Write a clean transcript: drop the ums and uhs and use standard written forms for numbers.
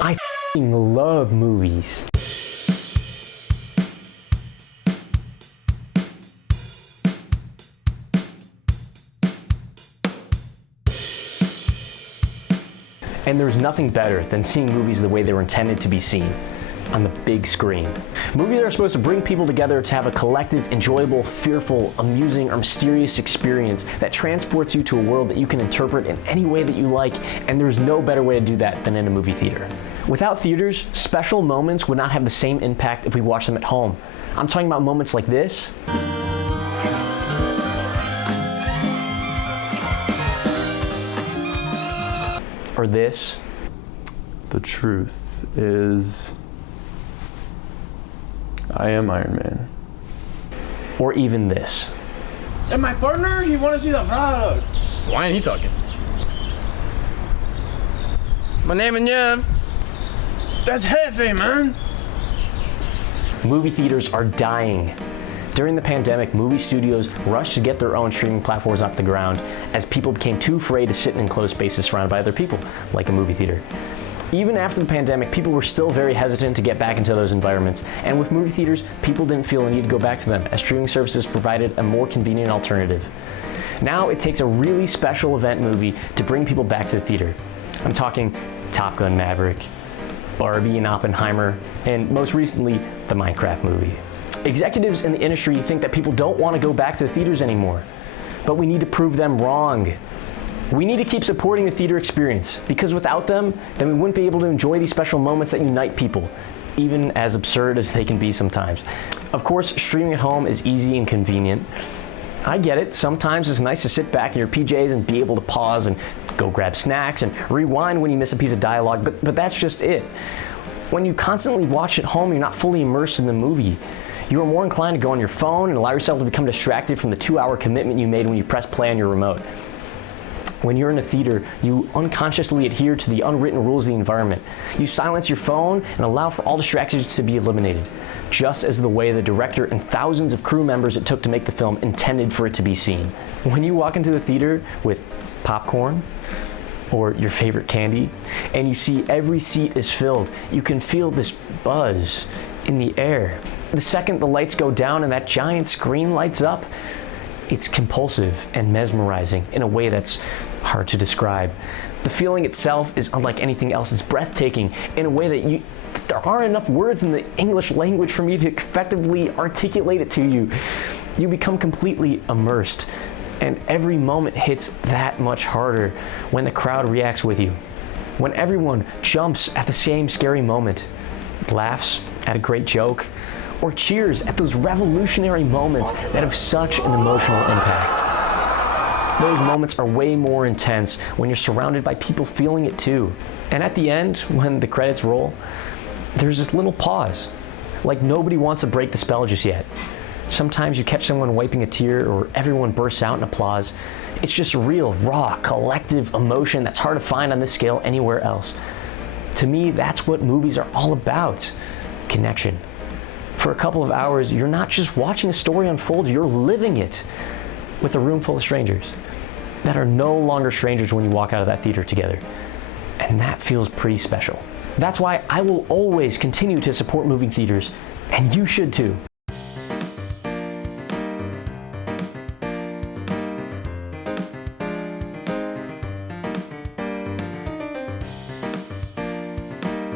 I f***ing love movies. And there's nothing better than seeing movies the way they were intended to be seen, on the big screen. Movies are supposed to bring people together to have a collective, enjoyable, fearful, amusing, or mysterious experience that transports you to a world that you can interpret in any way that you like, and there's no better way to do that than in a movie theater. Without theaters, special moments would not have the same impact if we watched them at home. I'm talking about moments like this. Or this. The truth is, I am Iron Man. Or even this. And my partner, he want to see the product. Why ain't he talking? My name is Yev. That's Hefe, man. Movie theaters are dying. During the pandemic, movie studios rushed to get their own streaming platforms off the ground as people became too afraid to sit in enclosed spaces surrounded by other people, like a movie theater. Even after the pandemic, people were still very hesitant to get back into those environments, and with movie theaters, people didn't feel a need to go back to them, as streaming services provided a more convenient alternative. Now it takes a really special event movie to bring people back to the theater. I'm talking Top Gun Maverick, Barbie and Oppenheimer, and most recently, the Minecraft movie. Executives in the industry think that people don't want to go back to the theaters anymore, but we need to prove them wrong. We need to keep supporting the theater experience, because without them, then we wouldn't be able to enjoy these special moments that unite people, even as absurd as they can be sometimes. Of course, streaming at home is easy and convenient. I get it, sometimes it's nice to sit back in your PJs and be able to pause and go grab snacks and rewind when you miss a piece of dialogue, but that's just it. When you constantly watch at home, you're not fully immersed in the movie. You are more inclined to go on your phone and allow yourself to become distracted from the 2-hour commitment you made when you press play on your remote. When you're in a theater, you unconsciously adhere to the unwritten rules of the environment. You silence your phone and allow for all distractions to be eliminated, just as the way the director and thousands of crew members it took to make the film intended for it to be seen. When you walk into the theater with popcorn or your favorite candy, and you see every seat is filled, you can feel this buzz in the air. The second the lights go down and that giant screen lights up, it's compulsive and mesmerizing in a way that's hard to describe. The feeling itself is unlike anything else. It's breathtaking in a way that there aren't enough words in the English language for me to effectively articulate it to you. You become completely immersed, and every moment hits that much harder when the crowd reacts with you. When everyone jumps at the same scary moment, laughs at a great joke, or cheers at those revolutionary moments that have such an emotional impact. Those moments are way more intense when you're surrounded by people feeling it too. And at the end, when the credits roll, there's this little pause, like nobody wants to break the spell just yet. Sometimes you catch someone wiping a tear or everyone bursts out in applause. It's just real, raw, collective emotion that's hard to find on this scale anywhere else. To me, that's what movies are all about, connection. For a couple of hours, you're not just watching a story unfold, you're living it with a room full of strangers that are no longer strangers when you walk out of that theater together. And that feels pretty special. That's why I will always continue to support movie theaters, and you should too.